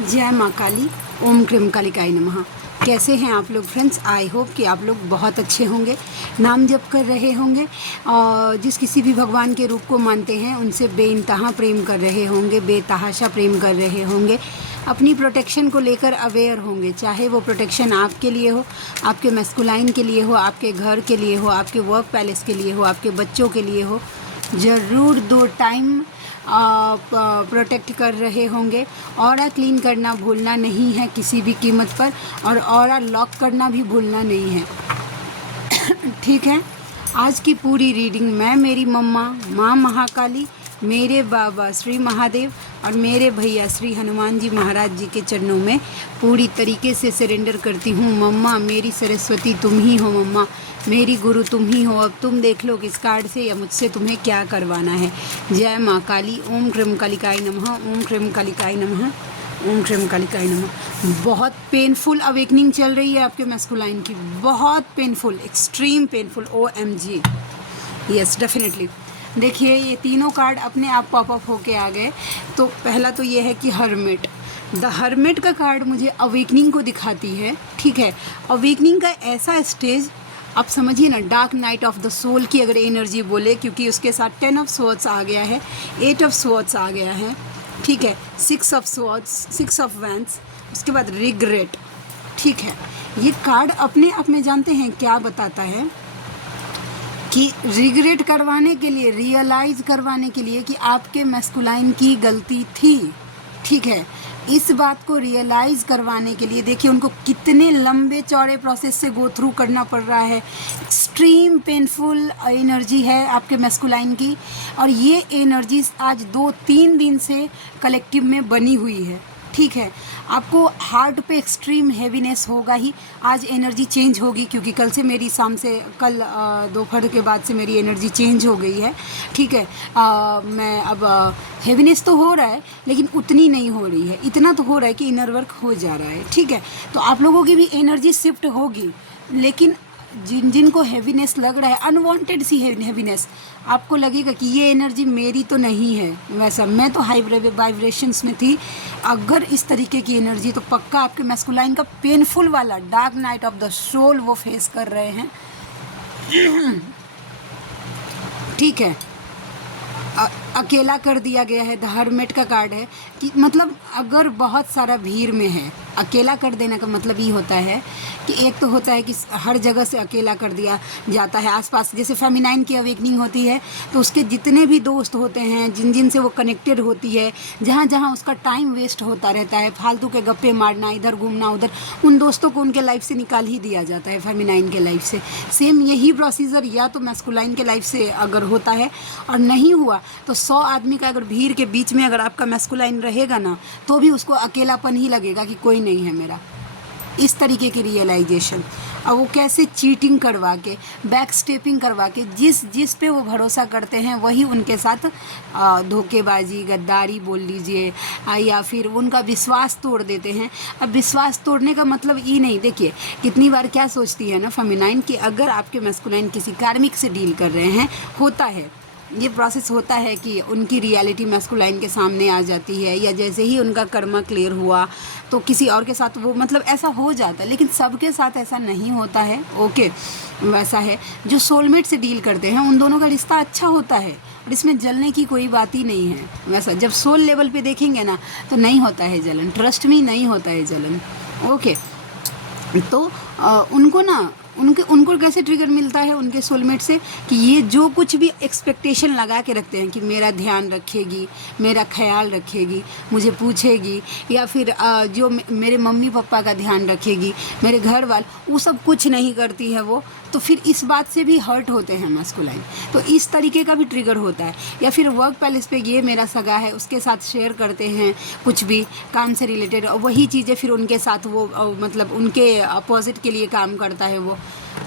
जय माँ काली। ओम क्रीम कालिकाय नमः। कैसे हैं आप लोग फ्रेंड्स? आई होप कि आप लोग बहुत अच्छे होंगे, नाम जप कर रहे होंगे और जिस किसी भी भगवान के रूप को मानते हैं उनसे बेइंतहा प्रेम कर रहे होंगे, बेतहाशा प्रेम कर रहे होंगे, अपनी प्रोटेक्शन को लेकर अवेयर होंगे। चाहे वो प्रोटेक्शन आपके लिए हो, आपके मैस्कुलाइन के लिए हो, आपके घर के लिए हो, आपके वर्क पैलेस के लिए हो, आपके बच्चों के लिए हो, ज़रूर 2 टाइम प्रोटेक्ट कर रहे होंगे। ऑरा क्लीन करना भूलना नहीं है किसी भी कीमत पर, और ऑरा लॉक करना भी भूलना नहीं है। ठीक है, आज की पूरी रीडिंग मैं मेरी मम्मा माँ महाकाली, मेरे बाबा श्री महादेव और मेरे भैया श्री हनुमान जी महाराज जी के चरणों में पूरी तरीके से सरेंडर करती हूँ। मम्मा मेरी सरस्वती तुम ही हो, मम्मा मेरी गुरु तुम ही हो। अब तुम देख लो किस कार्ड से या मुझसे तुम्हें क्या करवाना है। जय माँ काली। ओम क्रीम कालिकाय नमः। ओम क्रीम कालिकाय नमः। ओम क्रीम कालिकाय नमः। बहुत पेनफुल अवेकनिंग चल रही है आपके मैस्कुलाइन की, बहुत painful, extreme painful. OMG, yes definitely. देखिए ये तीनों कार्ड अपने आप पॉपअप होके आ गए। तो पहला तो ये है कि हर्मिट, द हर्मिट का कार्ड मुझे अवेकनिंग को दिखाती है। ठीक है, अवेकनिंग का ऐसा स्टेज आप समझिए ना, dark night of the soul की अगर एनर्जी बोले, क्योंकि उसके साथ 10 ऑफ स्वॉर्ड्स आ गया है, 8 ऑफ स्वॉर्ड्स आ गया है, ठीक है, 6 ऑफ स्वॉर्ड्स, 6 ऑफ वैंड्स, उसके बाद रिग्रेट। ठीक है, ये कार्ड अपने आप में जानते हैं क्या बताता है कि रिग्रेट करवाने के लिए, रियलाइज़ करवाने के लिए कि आपके मैस्कुलाइन की गलती थी। ठीक है, इस बात को रियलाइज़ करवाने के लिए देखिए उनको कितने लंबे चौड़े प्रोसेस से गो थ्रू करना पड़ रहा है। एक्सट्रीम पेनफुल एनर्जी है आपके मैस्कुलाइन की, और ये एनर्जी आज 2-3 दिन से कलेक्टिव में बनी हुई है। ठीक है, आपको हार्ट पे एक्सट्रीम हैवीनेस होगा ही। आज एनर्जी चेंज होगी, क्योंकि कल से मेरी शाम से कल दोपहर के बाद से मेरी एनर्जी चेंज हो गई है। ठीक है, मैं अब हैवीनेस तो हो रहा है लेकिन उतनी नहीं हो रही है, इतना तो हो रहा है कि इनर वर्क हो जा रहा है। ठीक है, तो आप लोगों की भी एनर्जी शिफ्ट होगी, लेकिन जिनको हैवीनेस लग रहा है, अनवांटेड सी हैवीनेस, आपको लगेगा कि ये एनर्जी मेरी तो नहीं है। वैसा मैं तो हाई वाइब्रेशंस में थी। अगर इस तरीके की एनर्जी, तो पक्का आपके मैस्कुलाइन का पेनफुल वाला dark night of the soul वो फेस कर रहे हैं। ठीक है, अकेला कर दिया गया है। द हर्मिट का कार्ड है कि मतलब अगर बहुत सारा भीड़ में है, अकेला कर देने का मतलब ये होता है कि एक तो होता है कि हर जगह से अकेला कर दिया जाता है। आसपास जैसे फेमिनाइन की अवेकनिंग होती है तो उसके जितने भी दोस्त होते हैं, जिन जिन से वो कनेक्टेड होती है, जहाँ जहाँ उसका टाइम वेस्ट होता रहता है, फालतू के गप्पे मारना, इधर घूमना उधर, उन दोस्तों को उनके लाइफ से निकाल ही दिया जाता है फेमिनाइन के लाइफ से। सेम यही प्रोसीजर या तो मैस्कुलाइन के लाइफ से अगर होता है, और नहीं हुआ तो 100 आदमी का अगर भीड़ के बीच में अगर आपका मैस्कुलाइन रहेगा ना, तो भी उसको अकेलापन ही लगेगा कि कोई नहीं है मेरा। इस तरीके की रियलाइजेशन, और वो कैसे चीटिंग करवा के, बैक स्टेपिंग करवा के, जिस पे वो भरोसा करते हैं वही उनके साथ धोखेबाजी, गद्दारी बोल लीजिए, या फिर उनका विश्वास तोड़ देते हैं। अब विश्वास तोड़ने का मतलब ये नहीं, देखिए कितनी बार क्या सोचती है ना फेमिनाइन कि अगर आपके मैस्कुलाइन किसी कार्मिक से डील कर रहे हैं, होता है ये प्रोसेस होता है कि उनकी रियलिटी मैस्कुलाइन के सामने आ जाती है, या जैसे ही उनका कर्मा क्लियर हुआ तो किसी और के साथ वो मतलब ऐसा हो जाता है, लेकिन सबके साथ ऐसा नहीं होता है। ओके, वैसा है जो सोलमेट से डील करते हैं उन दोनों का रिश्ता अच्छा होता है, और इसमें जलने की कोई बात ही नहीं है। वैसा जब सोल लेवल पे देखेंगे ना तो नहीं होता है जलन, ट्रस्ट में नहीं होता है जलन। ओके, तो उनको ना उनको कैसे ट्रिगर मिलता है उनके सोलमेट से कि ये जो कुछ भी एक्सपेक्टेशन लगा के रखते हैं कि मेरा ध्यान रखेगी, मेरा ख्याल रखेगी, मुझे पूछेगी, या फिर जो मेरे मम्मी पापा का ध्यान रखेगी, मेरे घर वाले, वो सब कुछ नहीं करती है वो, तो फिर इस बात से भी हर्ट होते हैं मैस्कुलाइन। तो इस तरीके का भी ट्रिगर होता है। या फिर वर्क पैलेस पे ये मेरा सगा है, उसके साथ शेयर करते हैं कुछ भी काम से रिलेटेड, और वही चीज़ें फिर उनके साथ वो मतलब उनके अपोजिट के लिए काम करता है वो।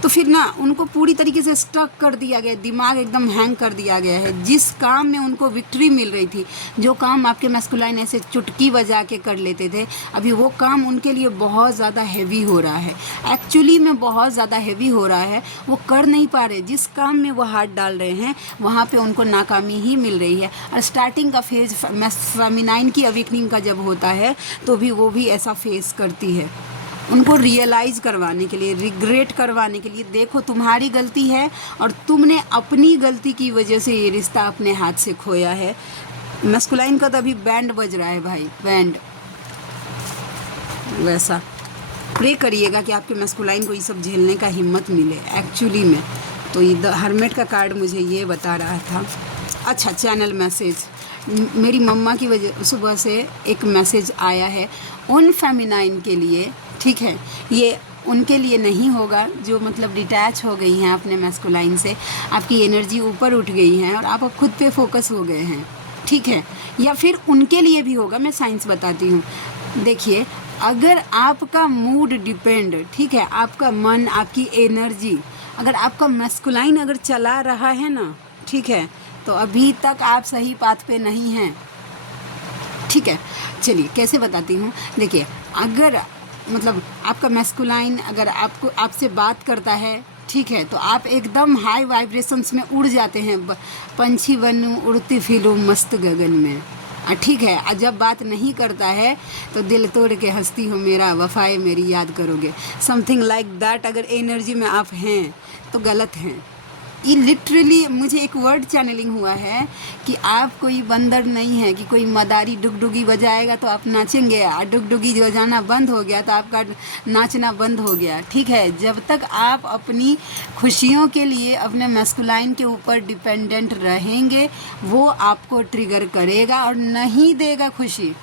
तो फिर ना उनको पूरी तरीके से स्टक कर दिया गया, दिमाग एकदम हैंग कर दिया गया है। जिस काम में उनको विक्ट्री मिल रही थी, जो काम आपके मैस्कुलाइन ऐसे चुटकी बजा के कर लेते थे, अभी वो काम उनके लिए बहुत ज़्यादा हैवी हो रहा है। एक्चुअली में बहुत ज़्यादा हैवी हो रहा है, वो कर नहीं पा रहे। जिस काम में वो हाथ डाल रहे हैं वहाँ पे उनको नाकामी ही मिल रही है। और स्टार्टिंग का फेज फेमिनाइन की अवेकनिंग का जब होता है तो भी वो भी ऐसा फेस करती है। उनको रियलाइज़ करवाने के लिए, रिग्रेट करवाने के लिए, देखो तुम्हारी गलती है और तुमने अपनी गलती की वजह से ये रिश्ता अपने हाथ से खोया है। मैस्कुलाइन का तो अभी बैंड बज रहा है भाई, बैंड। वैसा प्रे करिएगा कि आपके मैस्कुलाइन को ये सब झेलने का हिम्मत मिले एक्चुअली में। तो ये द हर्मिट का कार्ड मुझे ये बता रहा था। अच्छा, चैनल मैसेज, मेरी मम्मा की वजह सुबह से एक मैसेज आया है उन फेमिनाइन के लिए, ठीक है। ये उनके लिए नहीं होगा जो मतलब डिटैच हो गई हैं अपने मैस्कुलाइन से, आपकी एनर्जी ऊपर उठ गई है और आप अब खुद पे फोकस हो गए हैं, ठीक है। या फिर उनके लिए भी होगा, मैं साइंस बताती हूँ। देखिए, अगर आपका मूड डिपेंड, ठीक है, आपका मन, आपकी एनर्जी, अगर आपका मैस्कुलाइन अगर चला रहा है ना, ठीक है, तो अभी तक आप सही पाथ पे नहीं हैं, ठीक है। चलिए कैसे बताती हूँ। देखिए, अगर मतलब आपका मैस्कुलाइन अगर आपसे बात करता है, ठीक है, तो आप एकदम हाई वाइब्रेशंस में उड़ जाते हैं, पंछी बनूं उड़ती फिरूं मस्त गगन में, ठीक है। और जब बात नहीं करता है तो दिल तोड़ के हंसती हो मेरा, वफाए मेरी याद करोगे, समथिंग लाइक दैट। अगर एनर्जी में आप हैं तो गलत हैं। ये लिटरली मुझे एक वर्ड चैनलिंग हुआ है कि आप कोई बंदर नहीं है कि कोई मदारी डुगडुगी बजाएगा तो आप नाचेंगे, और डुगडुगी बजाना बंद हो गया तो आपका नाचना बंद हो गया, ठीक है। जब तक आप अपनी खुशियों के लिए अपने मैस्कुलाइन के ऊपर डिपेंडेंट रहेंगे, वो आपको ट्रिगर करेगा और नहीं देगा खुशी,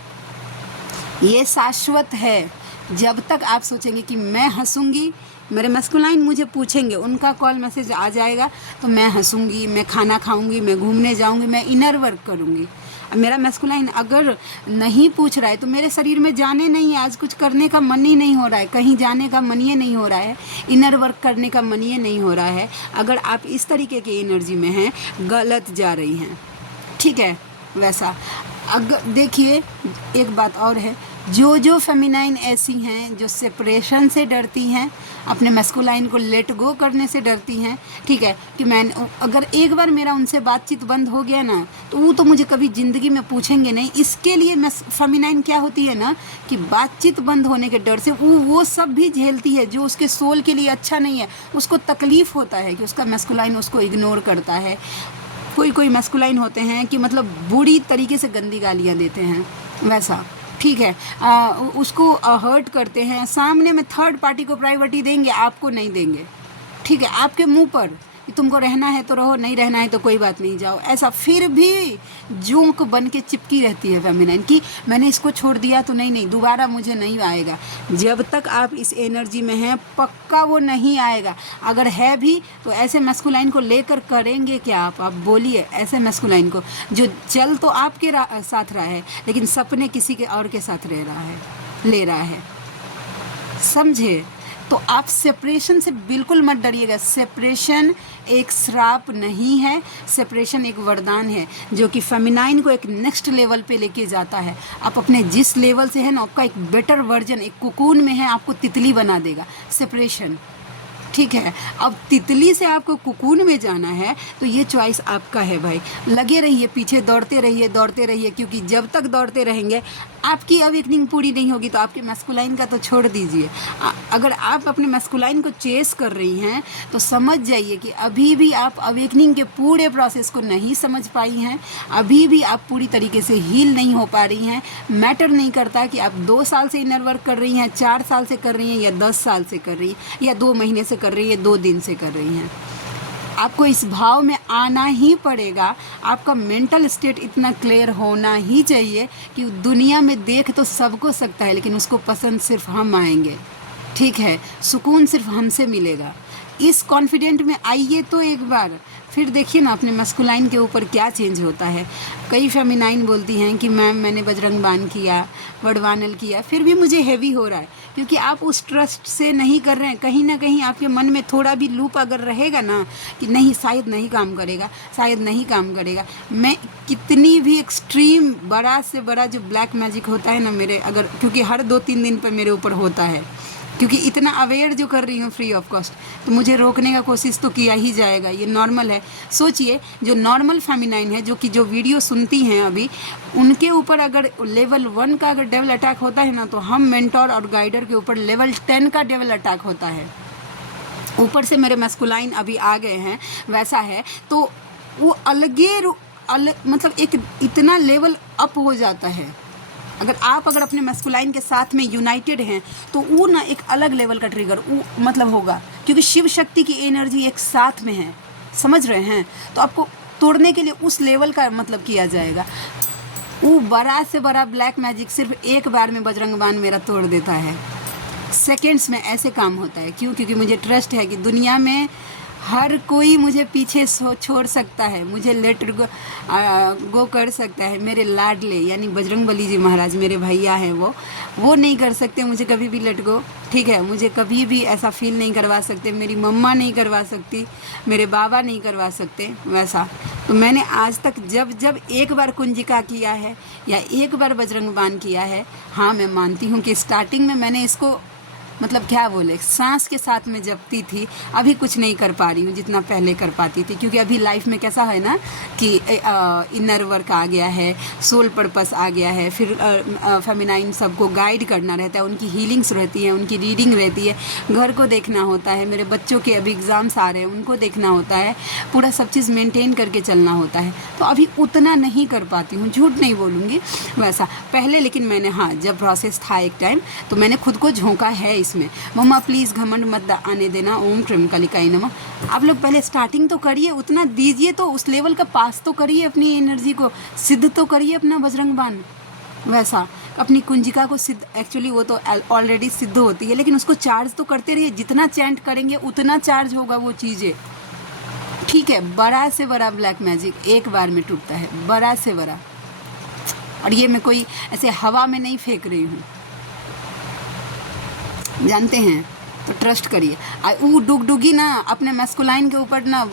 ये शाश्वत है। जब तक आप सोचेंगे कि मैं हंसूंगी, मेरे मैस्कुलाइन मुझे पूछेंगे, उनका कॉल मैसेज आ जाएगा तो मैं हंसूंगी, मैं खाना खाऊंगी, मैं घूमने जाऊंगी, मैं इनर वर्क करूंगी। अब मेरा मैस्कुलाइन अगर नहीं पूछ रहा है तो मेरे शरीर में जाने नहीं है, आज कुछ करने का मन ही नहीं हो रहा है, कहीं जाने का मन ही नहीं हो रहा है, इनर वर्क करने का मन ही नहीं हो रहा है। अगर आप इस तरीके की एनर्जी में हैं, गलत जा रही हैं, ठीक है। वैसा अगर देखिए, एक बात और है, जो फेमिनाइन ऐसी हैं जो सेपरेशन से डरती हैं, अपने मैस्कुलाइन को लेट गो करने से डरती हैं, ठीक है, कि मैं अगर एक बार मेरा उनसे बातचीत बंद हो गया ना तो वो तो मुझे कभी ज़िंदगी में पूछेंगे नहीं। इसके लिए फेमिनाइन क्या होती है ना कि बातचीत बंद होने के डर से वो सब भी झेलती है जो उसके सोल के लिए अच्छा नहीं है। उसको तकलीफ़ होता है कि उसका मैस्कुलाइन उसको इग्नोर करता है। कोई मैस्कुलाइन होते हैं कि मतलब बुरी तरीके से गंदी गालियाँ देते हैं, वैसा, ठीक है, उसको हर्ट करते हैं, सामने में थर्ड पार्टी को प्राइवेटी देंगे, आपको नहीं देंगे, ठीक है, आपके मुंह पर कि तुमको रहना है तो रहो, नहीं रहना है तो कोई बात नहीं, जाओ, ऐसा। फिर भी जोंक बन के चिपकी रहती है फेमिनाइन कि मैंने इसको छोड़ दिया तो नहीं दोबारा मुझे नहीं आएगा। जब तक आप इस एनर्जी में हैं पक्का वो नहीं आएगा। अगर है भी तो ऐसे मैस्कुलाइन को लेकर करेंगे क्या आप बोलिए। ऐसे मैस्कुलाइन को जो चल तो आपके साथ रहा है लेकिन सपने किसी के और के साथ ले रहा है, समझे। तो आप सेपरेशन से बिल्कुल मत डरिएगा। सेपरेशन एक श्राप नहीं है, सेपरेशन एक वरदान है जो कि फेमिनाइन को एक नेक्स्ट लेवल पे लेके जाता है। आप अपने जिस लेवल से है ना, आपका एक बेटर वर्जन, एक कुकून में है, आपको तितली बना देगा सेपरेशन, ठीक है। अब तितली से आपको कुकून में जाना है तो ये चॉइस आपका है भाई। लगे रहिए, पीछे दौड़ते रहिए, क्योंकि जब तक दौड़ते रहेंगे आपकी अवेकनिंग पूरी नहीं होगी। तो आपके मैस्कुलाइन का तो छोड़ दीजिए, अगर आप अपने मैस्कुलाइन को चेस कर रही हैं तो समझ जाइए कि अभी भी आप अवेकनिंग के पूरे प्रोसेस को नहीं समझ पाई हैं, अभी भी आप पूरी तरीके से हील नहीं हो पा रही हैं। मैटर नहीं करता कि आप 2 साल से इनर वर्क कर रही हैं, 4 साल से कर रही हैं, या 10 साल से कर रही हैं, या 2 महीने से कर रही है, 2 दिन से कर रही हैं। आपको इस भाव में आना ही पड़ेगा। आपका मेंटल स्टेट इतना क्लियर होना ही चाहिए कि दुनिया में देख तो सबको सकता है लेकिन उसको पसंद सिर्फ हम आएंगे, ठीक है। सुकून सिर्फ हमसे मिलेगा। इस कॉन्फिडेंट में आइए तो एक बार, फिर देखिए ना अपने मस्कुलाइन के ऊपर क्या चेंज होता है। कई फेमिनाइन बोलती हैं कि मैम मैंने बजरंग बाण किया, वडवानल किया, फिर भी मुझे हैवी हो रहा है, क्योंकि आप उस ट्रस्ट से नहीं कर रहे हैं। कहीं ना कहीं आपके मन में थोड़ा भी लूप अगर रहेगा ना कि नहीं शायद नहीं काम करेगा, शायद नहीं काम करेगा। मैं कितनी भी एक्सट्रीम बड़ा से बड़ा जो ब्लैक मैजिक होता है ना मेरे, अगर क्योंकि हर 2-3 दिन पर मेरे ऊपर होता है, क्योंकि इतना अवेयर जो कर रही हूँ फ्री ऑफ कॉस्ट, तो मुझे रोकने का कोशिश तो किया ही जाएगा, ये नॉर्मल है। सोचिए जो नॉर्मल फेमिनाइन है, जो वीडियो सुनती हैं अभी, उनके ऊपर अगर लेवल 1 का अगर डेवल अटैक होता है ना, तो हम मेंटोर और गाइडर के ऊपर लेवल 10 का डेवल अटैक होता है। ऊपर से मेरे मस्कुलाइन अभी आ गए हैं, वैसा है तो वो मतलब एक इतना लेवल अप हो जाता है। अगर अपने मस्कुलाइन के साथ में यूनाइटेड हैं तो वो ना एक अलग लेवल का ट्रिगर वो मतलब होगा, क्योंकि शिव शक्ति की एनर्जी एक साथ में है, समझ रहे हैं। तो आपको तोड़ने के लिए उस लेवल का मतलब किया जाएगा। वो बड़ा से बड़ा ब्लैक मैजिक सिर्फ एक बार में बजरंग बाण मेरा तोड़ देता है, सेकेंड्स में ऐसे काम होता है। क्यों? क्योंकि मुझे ट्रस्ट है कि दुनिया में हर कोई मुझे पीछे छोड़ सकता है, मुझे लेट गो कर सकता है। मेरे लाडले यानी बजरंगबली जी महाराज मेरे भैया हैं, वो नहीं कर सकते मुझे कभी भी लेट गो, ठीक है। मुझे कभी भी ऐसा फील नहीं करवा सकते, मेरी मम्मा नहीं करवा सकती, मेरे बाबा नहीं करवा सकते वैसा। तो मैंने आज तक जब एक बार कुंजिका किया है या एक बार बजरंग बाण किया है, हाँ मैं मानती हूँ कि स्टार्टिंग में मैंने इसको मतलब क्या बोले सांस के साथ में जपती थी। अभी कुछ नहीं कर पा रही हूँ जितना पहले कर पाती थी, क्योंकि अभी लाइफ में कैसा है ना कि इनर वर्क आ गया है, सोल पर्पस आ गया है, फिर फेमिनाइन सबको गाइड करना रहता है, उनकी हीलिंग्स रहती है, उनकी रीडिंग रहती है, घर को देखना होता है, मेरे बच्चों के अभी एग्ज़ाम्स आ रहे हैं उनको देखना होता है, पूरा सब चीज़ मेंटेन करके चलना होता है। तो अभी उतना नहीं कर पाती हूँ, झूठ नहीं बोलूँगी वैसा पहले। लेकिन मैंने हाँ जब प्रोसेस था एक टाइम तो मैंने खुद को झोंका है इसमें। मम्मा प्लीज़ घमंड मत आने देना, ओम ट्रिमकालिकाई नमः। आप लोग पहले स्टार्टिंग तो करिए, उतना दीजिए, तो उस लेवल का पास तो करिए, अपनी एनर्जी को सिद्ध तो करिए अपना बजरंग बाण वैसा। अपनी कुंजिका को सिद्ध, एक्चुअली वो तो ऑलरेडी सिद्ध होती है, लेकिन उसको चार्ज तो करते रहिए। जितना चैंट करेंगे उतना चार्ज होगा वो चीज़ें, ठीक है। बड़ा से बड़ा ब्लैक मैजिक एक बार में टूटता है, बड़ा से बड़ा। और ये मैं कोई ऐसे हवा में नहीं फेंक रही हूँ, जानते हैं, तो ट्रस्ट करिए। वो डुगडुगी ना अपने मस्कुलाइन के ऊपर ना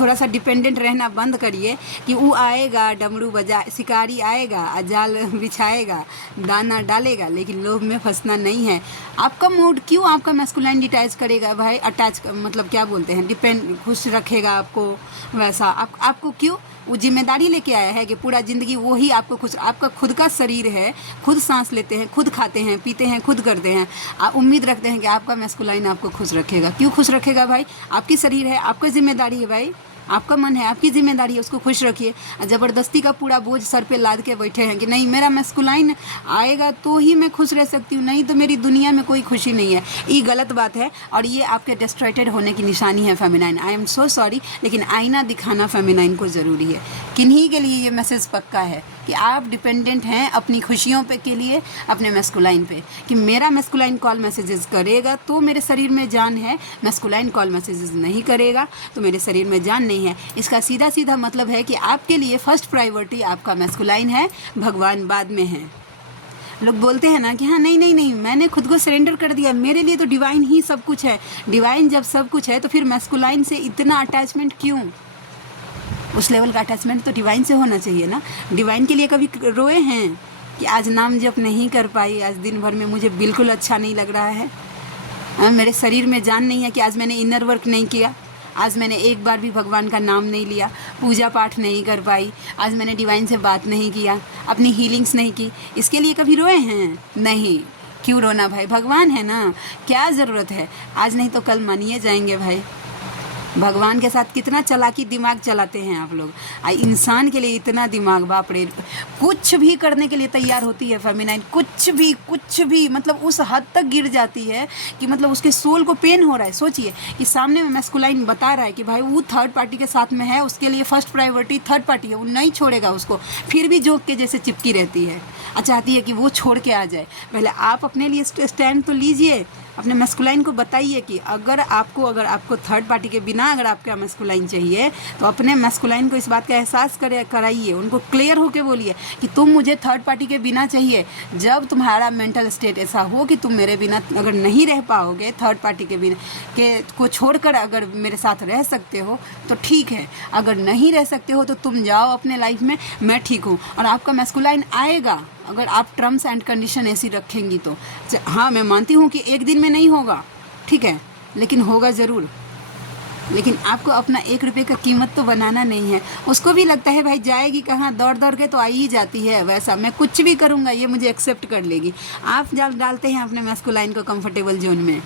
थोड़ा सा डिपेंडेंट रहना बंद करिए कि वो आएगा डमरू बजा, शिकारी आएगा, जाल बिछाएगा, दाना डालेगा, लेकिन लोभ में फंसना नहीं है। आपका मूड क्यों आपका मस्कुलाइन डिटैच करेगा भाई, अटैच मतलब क्या बोलते हैं, डिपेंड, खुश रखेगा आपको वैसा। आपको क्यों वो जिम्मेदारी लेके आया है कि पूरा ज़िंदगी वो ही आपको खुश, आपका खुद का शरीर है, खुद सांस लेते हैं, खुद खाते हैं, पीते हैं, खुद करते हैं। आप उम्मीद रखते हैं कि आपका मस्कुलाइन आपको खुश रखेगा। क्यों खुश रखेगा भाई? आपकी शरीर है, आपकी जिम्मेदारी है भाई, आपका मन है, आपकी जिम्मेदारी है, उसको खुश रखिए। ज़बरदस्ती का पूरा बोझ सर पे लाद के बैठे हैं कि नहीं मेरा मस्कुलाइन आएगा तो ही मैं खुश रह सकती हूँ, नहीं तो मेरी दुनिया में कोई खुशी नहीं है। ये गलत बात है और ये आपके डिस्ट्रैक्टेड होने की निशानी है feminine. I am so sorry, लेकिन आईना दिखाना फेमिनाइन को ज़रूरी है। किन्हीं के लिए ये मैसेज पक्का है कि आप डिपेंडेंट हैं अपनी खुशियों पे के लिए अपने मस्कुलाइन पे, कि मेरा मस्कुलाइन कॉल मैसेजेस करेगा तो मेरे शरीर में जान है, मस्कुलाइन कॉल मैसेजेस नहीं करेगा तो मेरे शरीर में जान नहीं है। इसका सीधा सीधा मतलब है कि आपके लिए फर्स्ट प्रायोरिटी आपका मस्कुलाइन है, भगवान बाद में है। लोग बोलते हैं ना कि हाँ नहीं मैंने खुद को सरेंडर कर दिया, मेरे लिए तो डिवाइन ही सब कुछ है। डिवाइन जब सब कुछ है तो फिर मस्कुलाइन से इतना अटैचमेंट क्यों? उस लेवल का अटैचमेंट तो डिवाइन से होना चाहिए ना। डिवाइन के लिए कभी रोए हैं कि आज नाम जप नहीं कर पाई, आज दिन भर में मुझे बिल्कुल अच्छा नहीं लग रहा है, मेरे शरीर में जान नहीं है, कि आज मैंने इनर वर्क नहीं किया, आज मैंने एक बार भी भगवान का नाम नहीं लिया, पूजा पाठ नहीं कर पाई, आज मैंने डिवाइन से बात नहीं किया, अपनी हीलिंग्स नहीं की, इसके लिए कभी रोए हैं? नहीं। क्यों रोना भाई, भगवान है ना, क्या ज़रूरत है? आज नहीं तो कल मानिए जाएंगे भाई। भगवान के साथ कितना चालाकी दिमाग चलाते हैं आप लोग। इंसान के लिए इतना दिमाग, बाप रे, कुछ भी करने के लिए तैयार होती है फेमिनाइन, कुछ भी मतलब उस हद तक गिर जाती है कि मतलब उसके सोल को पेन हो रहा है। सोचिए कि सामने में मस्कुलाइन बता रहा है कि भाई वो थर्ड पार्टी के साथ में है, उसके लिए फर्स्ट प्रायोरिटी थर्ड पार्टी है, वो नहीं छोड़ेगा उसको, फिर भी जोक के जैसे चिपकी रहती है, चाहती है कि वो छोड़ के आ जाए। पहले आप अपने लिए स्टैंड तो लीजिए, अपने मैस्कुलाइन को बताइए कि अगर आपको थर्ड पार्टी के बिना अगर आपका मैस्कुलाइन चाहिए तो अपने मैस्कुलाइन को इस बात का एहसास कराइए, उनको क्लियर होके बोलिए कि तुम मुझे थर्ड पार्टी के बिना चाहिए। जब तुम्हारा मेंटल स्टेट ऐसा हो कि तुम मेरे बिना अगर नहीं रह पाओगे, थर्ड पार्टी के बिना को छोड़कर अगर मेरे साथ रह सकते हो तो ठीक है, अगर नहीं रह सकते हो तो तुम जाओ अपने लाइफ में, मैं ठीक हूँ। और आपका मैस्कुलाइन आएगा अगर आप टर्म्स एंड कंडीशन ऐसी रखेंगी तो। हाँ, मैं मानती हूँ कि एक दिन में नहीं होगा, ठीक है, लेकिन होगा ज़रूर। लेकिन आपको अपना 1 रुपये का कीमत तो बनाना नहीं है। उसको भी लगता है भाई जाएगी कहाँ, दौड़ दौड़ के तो आ ही जाती है, वैसा मैं कुछ भी करूँगा ये मुझे एक्सेप्ट कर लेगी। आप डालते हैं अपने मैस्कुलाइन को कंफर्टेबल जोन में,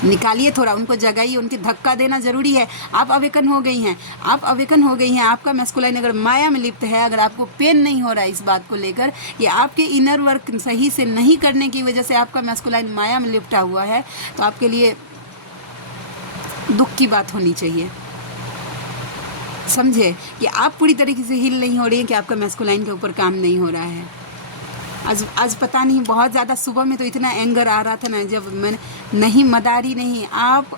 निकालिए थोड़ा, उनको जगाइए, उनकी धक्का देना ज़रूरी है। आप अवेकन हो गई हैं, आपका मैस्कुलाइन अगर माया में लिप्त है, अगर आपको पेन नहीं हो रहा है इस बात को लेकर, या आपके इनर वर्क सही से नहीं करने की वजह से आपका मैस्कुलाइन माया में लिपटा हुआ है, तो आपके लिए दुख की बात होनी चाहिए। समझे कि आप पूरी तरीके से हील नहीं हो रही हैं, कि आपका मैस्कुलाइन के ऊपर काम नहीं हो रहा है। आज पता नहीं, बहुत ज़्यादा सुबह में तो इतना एंगर आ रहा था ना, जब मैंने नहीं मदारी नहीं आप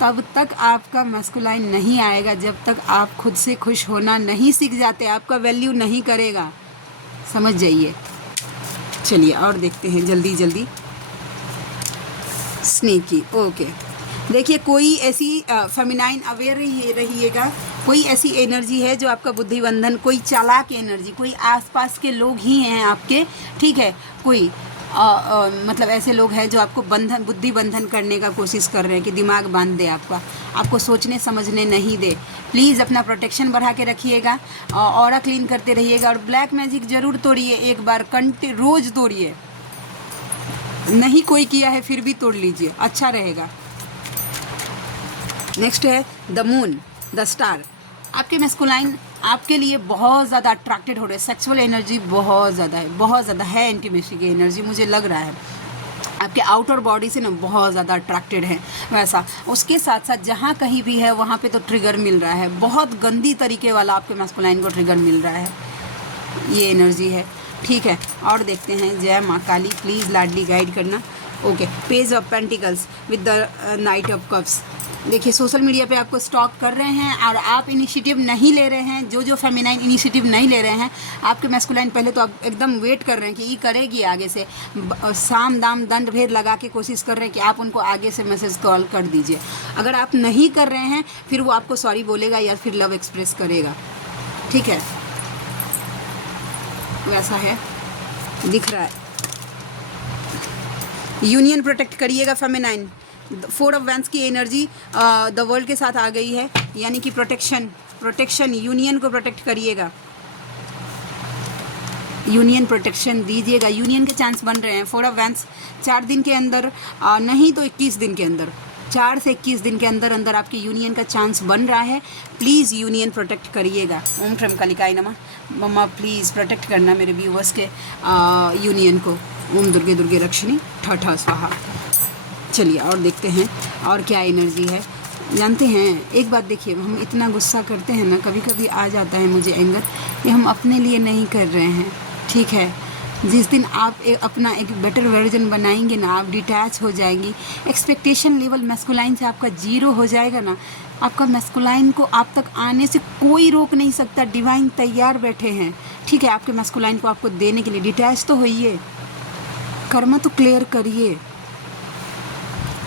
तब तक आपका मैस्कुलाइन नहीं आएगा जब तक आप खुद से खुश होना नहीं सीख जाते, आपका वैल्यू नहीं करेगा, समझ जाइए। चलिए और देखते हैं जल्दी स्नेकी। ओके, देखिए कोई ऐसी फेमिनाइन अवेयर रहिएगा, कोई ऐसी एनर्जी है जो आपका बुद्धि बंधन, कोई चालाक एनर्जी, कोई आसपास के लोग ही हैं आपके, ठीक है, कोई मतलब ऐसे लोग हैं जो आपको बुद्धि बंधन करने का कोशिश कर रहे हैं कि दिमाग बांध दे आपको सोचने समझने नहीं दे। प्लीज़ अपना प्रोटेक्शन बढ़ा के रखिएगा, ऑरा क्लीन करते रहिएगा, और ब्लैक मैजिक ज़रूर तोड़िए, एक बार रोज़ तोड़िए, नहीं कोई किया है फिर भी तोड़ लीजिए, अच्छा रहेगा। नेक्स्ट है द मून, द स्टार। आपके मैस्कुलाइन आपके लिए बहुत ज़्यादा अट्रैक्टेड हो रहे हैं, सेक्सुअल एनर्जी बहुत ज़्यादा है, इंटीमेसी की एनर्जी मुझे लग रहा है आपके आउटर बॉडी से ना बहुत ज़्यादा अट्रैक्टेड है वैसा। उसके साथ साथ जहाँ कहीं भी है वहाँ पे तो ट्रिगर मिल रहा है, बहुत गंदी तरीके वाला आपके मैस्कुलाइन को ट्रिगर मिल रहा है, ये एनर्जी है, ठीक है। और देखते हैं, जय माँ काली, प्लीज़ लाडली गाइड करना। Okay, page of pentacles with the night of cups. देखिए सोशल मीडिया पे आपको स्टॉक कर रहे हैं और आप इनिशिएटिव नहीं ले रहे हैं, जो फेमिनाइन इनिशिएटिव नहीं ले रहे हैं, आपके मैस्कुलाइन पहले तो आप एकदम वेट कर रहे हैं कि ये करेगी आगे से, साम दाम दंड भेद लगा के कोशिश कर रहे हैं कि आप उनको आगे से मैसेज कॉल कर दीजिए। अगर आप नहीं कर रहे हैं फिर वो आपको सॉरी बोलेगा या फिर लव एक्सप्रेस करेगा, ठीक है, वैसा है, दिख रहा है। यूनियन प्रोटेक्ट करिएगा फेमिनाइन। 4 ऑफ वैंस की एनर्जी द वर्ल्ड के साथ आ गई है, यानी कि प्रोटेक्शन यूनियन को प्रोटेक्ट करिएगा, यूनियन प्रोटेक्शन दीजिएगा। यूनियन के चांस बन रहे हैं। 4 ऑफ वैंस 4 दिन के अंदर, नहीं तो 21 दिन के अंदर, 4 से 21 दिन के अंदर अंदर आपके यूनियन का चांस बन रहा है। प्लीज़ यूनियन प्रोटेक्ट करिएगा। ओम ट्रम कालिकाय नमः। मम्मा प्लीज़ प्रोटेक्ट करना मेरे व्यूवर्स के यूनियन को। ओम दुर्गे रक्षिणी ठा स्वाहा। चलिए और देखते हैं और क्या एनर्जी है। जानते हैं एक बात, देखिए हम इतना गुस्सा करते हैं ना, कभी कभी आ जाता है मुझे एंगर कि हम अपने लिए नहीं कर रहे हैं, ठीक है। जिस दिन आप अपना एक बेटर वर्जन बनाएंगे ना, आप डिटैच हो जाएंगी, एक्सपेक्टेशन लेवल मैस्कुलाइन से आपका 0 हो जाएगा ना, आपका मैस्कुलाइन को आप तक आने से कोई रोक नहीं सकता। डिवाइन तैयार बैठे हैं, ठीक है, आपके मैस्कुलाइन को आपको देने के लिए। डिटैच तो होइए, कर्म तो क्लियर करिए,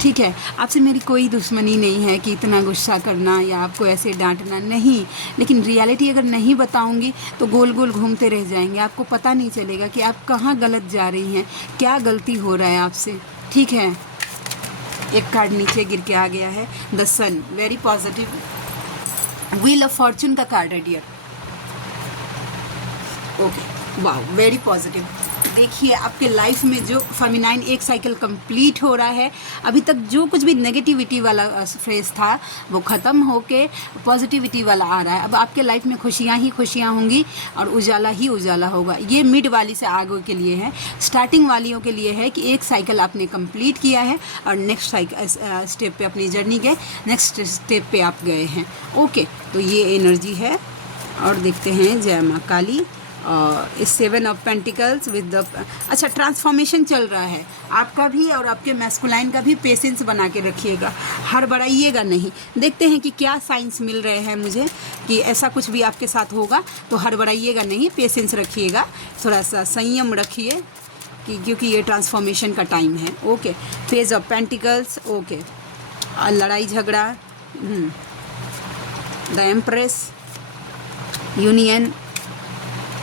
ठीक है। आपसे मेरी कोई दुश्मनी नहीं है कि इतना गुस्सा करना या आपको ऐसे डांटना, नहीं। लेकिन रियलिटी अगर नहीं बताऊंगी तो गोल गोल घूमते रह जाएंगे, आपको पता नहीं चलेगा कि आप कहाँ गलत जा रही हैं, क्या गलती हो रहा है आपसे, ठीक है। एक कार्ड नीचे गिर के आ गया है, the sun, very positive, wheel of fortune का कार्ड है डियर। ओके, वाह, वेरी पॉजिटिव। देखिए आपके लाइफ में जो फेमिनाइन एक साइकिल कंप्लीट हो रहा है, अभी तक जो कुछ भी नेगेटिविटी वाला फेज था वो ख़त्म होके पॉजिटिविटी वाला आ रहा है। अब आपके लाइफ में खुशियाँ ही खुशियाँ होंगी और उजाला ही उजाला होगा। ये मिड वाली से आगे के लिए है, स्टार्टिंग वालियों के लिए है कि एक साइकिल आपने कंप्लीट किया है और नेक्स्ट स्टेप पे अपनी जर्नी के नेक्स्ट स्टेप पे आप गए हैं। ओके, तो ये एनर्जी है। और देखते हैं, जय माँ काली। इस 7 ऑफ पेंटिकल्स विद द, अच्छा ट्रांसफॉर्मेशन चल रहा है आपका भी और आपके मैस्कुलाइन का भी। पेशेंस बना के रखिएगा, हड़बड़ाइएगा नहीं। देखते हैं कि क्या साइंस मिल रहे हैं मुझे कि ऐसा कुछ भी आपके साथ होगा, तो हड़बड़ाइएगा नहीं, पेशेंस रखिएगा, थोड़ा सा संयम रखिए कि क्योंकि ये ट्रांसफॉर्मेशन का टाइम है। Okay, page of pentacles, okay, लड़ाई झगड़ा, the empress, union,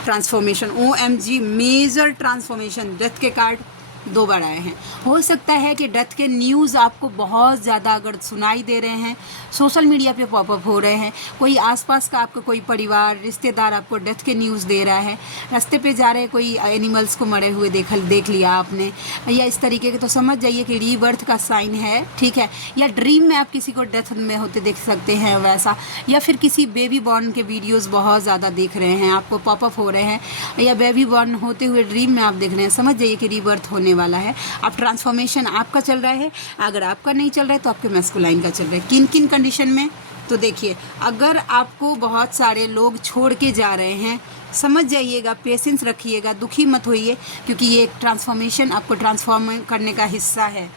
transformation, OMG major transformation. Death के कार्ड 2 बार आए हैं। हो सकता है कि डेथ के न्यूज़ आपको बहुत ज़्यादा अगर सुनाई दे रहे हैं, सोशल मीडिया पे पॉपअप हो रहे हैं, कोई आसपास का आपका कोई परिवार रिश्तेदार आपको डेथ के न्यूज़ दे रहा है, रास्ते पे जा रहे कोई एनिमल्स को मरे हुए देख लिया आपने, या इस तरीके के, तो समझ जाइए कि रीबर्थ का साइन है, ठीक है। या ड्रीम में आप किसी को डेथ में होते देख सकते हैं वैसा, या फिर किसी बेबी बॉर्न के वीडियोज़ बहुत ज़्यादा देख रहे हैं, आपको पॉपअप हो रहे हैं, या बेबी बॉर्न होते हुए ड्रीम में आप देख रहे हैं, समझ जाइए कि रीबर्थ होने वाला है। अब ट्रांसफॉर्मेशन आपका चल रहा है, अगर आपका नहीं चल रहा है तो आपके मैस्कुलाइन का चल रहा है। किन किन कंडीशन में, तो देखिए, अगर आपको बहुत सारे लोग छोड़ के जा रहे हैं, समझ जाइएगा, पेशेंस रखिएगा, दुखी मत होइए, क्योंकि ये एक ट्रांसफॉर्मेशन आपको ट्रांसफॉर्म करने का हिस्सा है,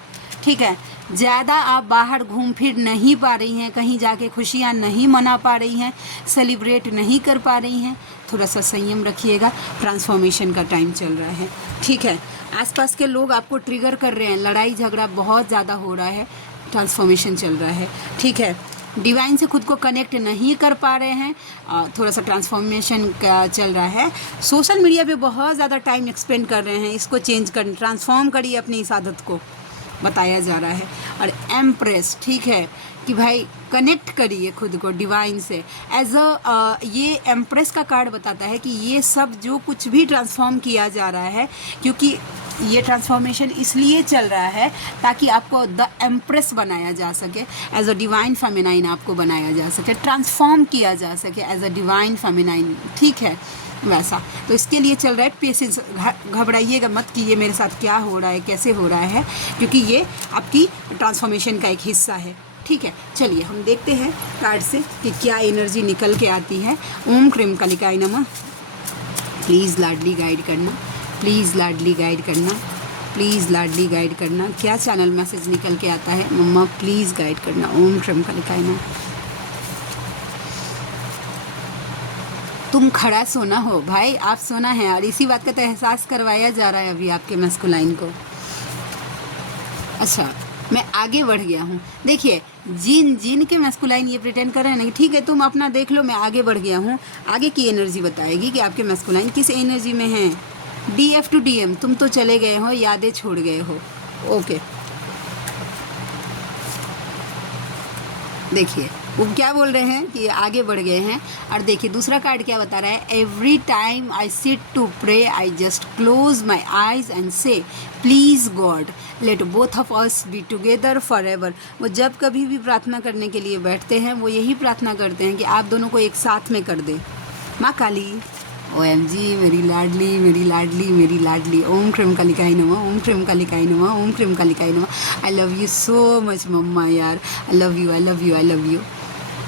ठीक है। ज़्यादा आप बाहर घूम फिर नहीं पा रही हैं, कहीं जाके खुशियाँ नहीं मना पा रही हैं, सेलिब्रेट नहीं कर पा रही हैं, थोड़ा सा संयम रखिएगा, ट्रांसफॉर्मेशन का टाइम चल रहा है, ठीक है। आसपास के लोग आपको ट्रिगर कर रहे हैं, लड़ाई झगड़ा बहुत ज़्यादा हो रहा है, ट्रांसफॉर्मेशन चल रहा है, ठीक है। डिवाइन से खुद को कनेक्ट नहीं कर पा रहे हैं, थोड़ा सा ट्रांसफॉर्मेशन का चल रहा है। सोशल मीडिया पे बहुत ज़्यादा टाइम एक्सपेंड कर रहे हैं, इसको चेंज कर, ट्रांसफॉर्म करिए अपनी इस आदत को, बताया जा रहा है। और एम्प्रेस, ठीक है, कि भाई कनेक्ट करिए खुद को डिवाइन से। ये एम्प्रेस का कार्ड बताता है कि ये सब जो कुछ भी ट्रांसफॉर्म किया जा रहा है, क्योंकि ये ट्रांसफॉर्मेशन इसलिए चल रहा है ताकि आपको द एम्प्रेस बनाया जा सके, एज अ डिवाइन फेमिनाइन आपको बनाया जा सके, ट्रांसफॉर्म किया जा सके एज अ डिवाइन फेमिनाइन, ठीक है, वैसा। तो इसके लिए चल रहा है पेशेंस, घबराइएगा मत कि ये मेरे साथ क्या हो रहा है, कैसे हो रहा है, क्योंकि ये आपकी ट्रांसफॉर्मेशन का एक हिस्सा है, ठीक है। चलिए हम देखते हैं कार्ड से कि क्या एनर्जी निकल के आती है। ओम क्रीम कालिकाय नमः। प्लीज़ लाडली गाइड करना, प्लीज़ लाडली गाइड करना, प्लीज़ लाडली गाइड करना। क्या चैनल मैसेज निकल के आता है मम्मा, प्लीज़ गाइड करना। ओम क्रीम कालिकाय नमः। तुम खड़ा सोना हो भाई, आप सोना है, और इसी बात का तो एहसास करवाया जा रहा है अभी आपके मैस्कुलाइन को। अच्छा, मैं आगे बढ़ गया हूँ। देखिए, जिन के मैस्कुलाइन ये प्रिटेंड कर रहे हैं ना, ठीक है तुम अपना देख लो, मैं आगे बढ़ गया हूँ। आगे की एनर्जी बताएगी कि आपके मैस्कुलाइन किस एनर्जी में है। DF टू DM, तुम तो चले गए हो, यादें छोड़ गए हो। ओके, देखिए वो क्या बोल रहे हैं कि आगे बढ़ गए हैं। और देखिए दूसरा कार्ड क्या बता रहा है, every time I sit to pray I just close my eyes and say please God let both of us be together forever. वो जब कभी भी प्रार्थना करने के लिए बैठते हैं, वो यही प्रार्थना करते हैं कि आप दोनों को एक साथ में कर दे। माँ काली, OMG मेरी लाडली, मेरी लाडली, मेरी लाडली। ओम क्रीम कालिकाय नमः, ओम क्रीम कालिकाय नमः, ओम क्रीम कालिकाय नमः। I love you so much mamma यार, I love you, I love you, I love you.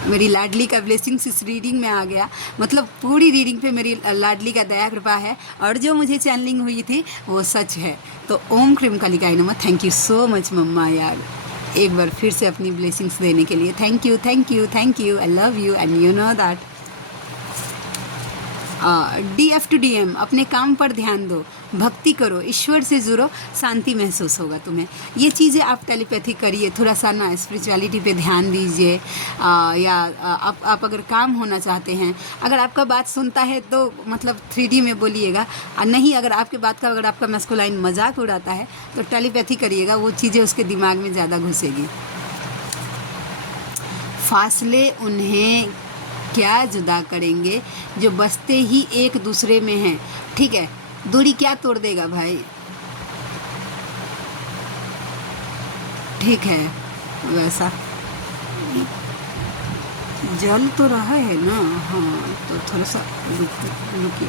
मेरी लाडली का ब्लेसिंग्स इस रीडिंग में आ गया, मतलब पूरी रीडिंग पे मेरी लाडली का दया कृपा है, और जो मुझे चैनलिंग हुई थी वो सच है। तो ओम क्रीम कालिकाय नमः। Thank you so much mamma यार, एक बार फिर से अपनी ब्लेसिंग्स देने के लिए। Thank you, thank you, thank you, I love you and you know that. DF to DM, अपने काम पर ध्यान दो, भक्ति करो, ईश्वर से जुड़ो, शांति महसूस होगा तुम्हें। ये चीज़ें आप टेलीपैथी करिए, थोड़ा सा ना स्पिरिचुअलिटी पे ध्यान दीजिए। या आप अगर काम होना चाहते हैं, अगर आपका बात सुनता है तो मतलब 3D में बोलिएगा, और नहीं अगर आपके बात का, अगर आपका मैस्कुलाइन मजाक उड़ाता है तो टेलीपैथी करिएगा, वो चीज़ें उसके दिमाग में ज़्यादा घुसेगी। फासले उन्हें क्या जुदा करेंगे जो बसते ही एक दूसरे में हैं, ठीक है। दूरी क्या तोड़ देगा भाई, ठीक है, वैसा जल तो रहा है ना। हाँ, तो थोड़ा सा रुकिए,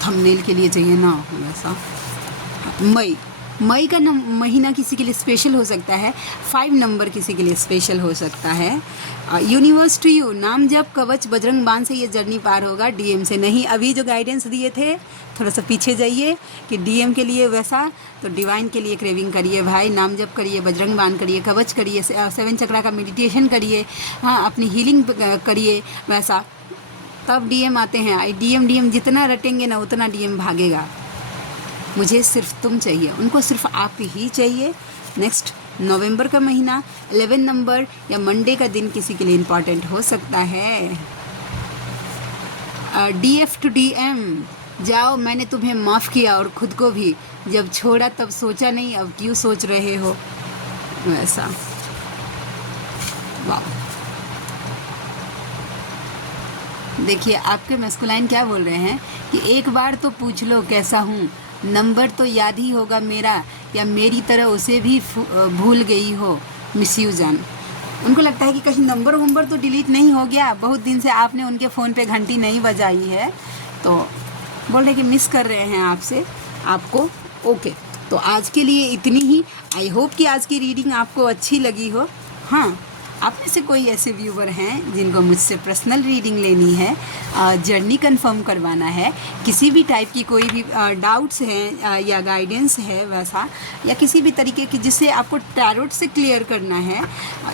थंबनेल के लिए चाहिए ना वैसा। मई मई का महीना किसी के लिए स्पेशल हो सकता है, 5 नंबर किसी के लिए स्पेशल हो सकता है। यूनिवर्स टू यू, नाम जप कवच बजरंग बाण से ये जर्नी पार होगा, डीएम से नहीं। अभी जो गाइडेंस दिए थे थोड़ा सा पीछे जाइए कि डीएम के लिए वैसा, तो डिवाइन के लिए क्रेविंग करिए भाई, नाम जप करिए, बजरंग बाण करिए, कवच करिए, 7 चक्रा का मेडिटेशन करिए, हाँ अपनी हीलिंग करिए वैसा, तब डीएम आते हैं। डीएम जितना रटेंगे ना उतना डीएम भागेगा। मुझे सिर्फ तुम चाहिए, उनको सिर्फ आप ही चाहिए। नेक्स्ट नवंबर का महीना 11 नंबर या मंडे का दिन किसी के लिए इम्पॉर्टेंट हो सकता है। डीएफ टू डीएम, जाओ मैंने तुम्हें माफ़ किया और ख़ुद को भी, जब छोड़ा तब सोचा नहीं, अब क्यों सोच रहे हो, वैसा। वाह, देखिए आपके मैस्कुलाइन क्या बोल रहे हैं कि एक बार तो पूछ लो कैसा हूँ, नंबर तो याद ही होगा मेरा, या मेरी तरह उसे भी भूल गई हो, मिस यू जान। उनको लगता है कि कहीं नंबर तो डिलीट नहीं हो गया, बहुत दिन से आपने उनके फ़ोन पे घंटी नहीं बजाई है, तो बोल रहे कि मिस कर रहे हैं आपसे आपको। ओके, तो आज के लिए इतनी ही। आई होप कि आज की रीडिंग आपको अच्छी लगी हो। हाँ, आप में से कोई ऐसे व्यूवर हैं जिनको मुझसे पर्सनल रीडिंग लेनी है, जर्नी कंफर्म करवाना है, किसी भी टाइप की कोई भी डाउट्स हैं या गाइडेंस है वैसा, या किसी भी तरीके की जिससे आपको टैरोट से क्लियर करना है,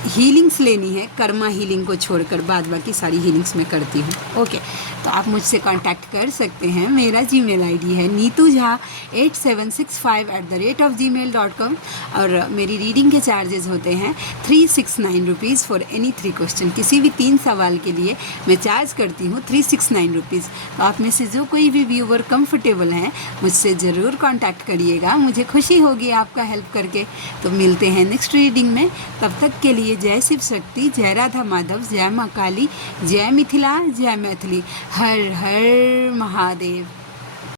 हीलिंग्स लेनी है, कर्मा हीलिंग को छोड़कर बाद बाकी सारी हीलिंग्स मैं करती हूँ। ओके, तो आप मुझसे कांटेक्ट कर सकते हैं। मेरा जीमेल आईडी है neetujha8765@gmail.com और मेरी रीडिंग के चार्जेस होते हैं 369 रुपीज़ फॉर एनी 3 क्वेश्चन। किसी भी 3 सवाल के लिए मैं चार्ज करती हूँ 369 रुपीज़। तो आप में से जो कोई भी व्यूवर कंफर्टेबल हैं मुझसे ज़रूर कांटेक्ट करिएगा, मुझे खुशी होगी आपका हेल्प करके। तो मिलते हैं नेक्स्ट रीडिंग में, तब तक के लिए जय शिव शक्ति, जय राधा माधव, जय माँ काली, जय मिथिला, जय मैथिली, हर हर महादेव।